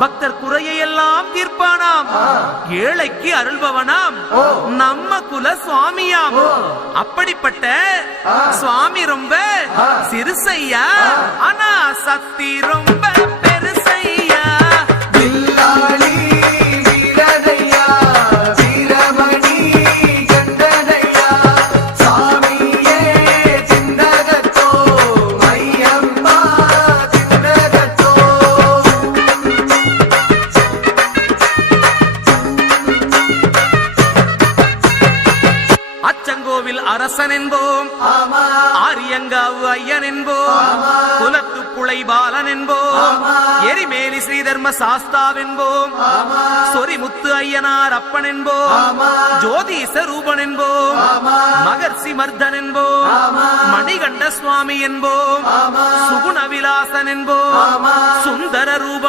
பக்தர் குறையை எல்லாம் தீர்ப்பானாம். ஏழைக்கு அருள்பவனாம். நம்ம குல சுவாமியாம். அப்படிப்பட்ட சுவாமி ரொம்ப சிறுசையா, ஆனா சக்தி ரொம்ப பெருசையா. அரசன் என்போம், ஆரியங்காவு ஐயன் என்போம், குலத்து புலை பாலன் என்போம், எரிமேலி ஸ்ரீதர்ம சாஸ்தாவென்போம், சொரிமுத்து ஐயனார் அப்பன் என்போம், ஜோதிச ரூபன் என்போம், மகர்ஷி மர்தன் என்போம், மணிகண்ட சுவாமி என்போம், சுகுண விலாசன் என்போம், சுந்தர ரூபன்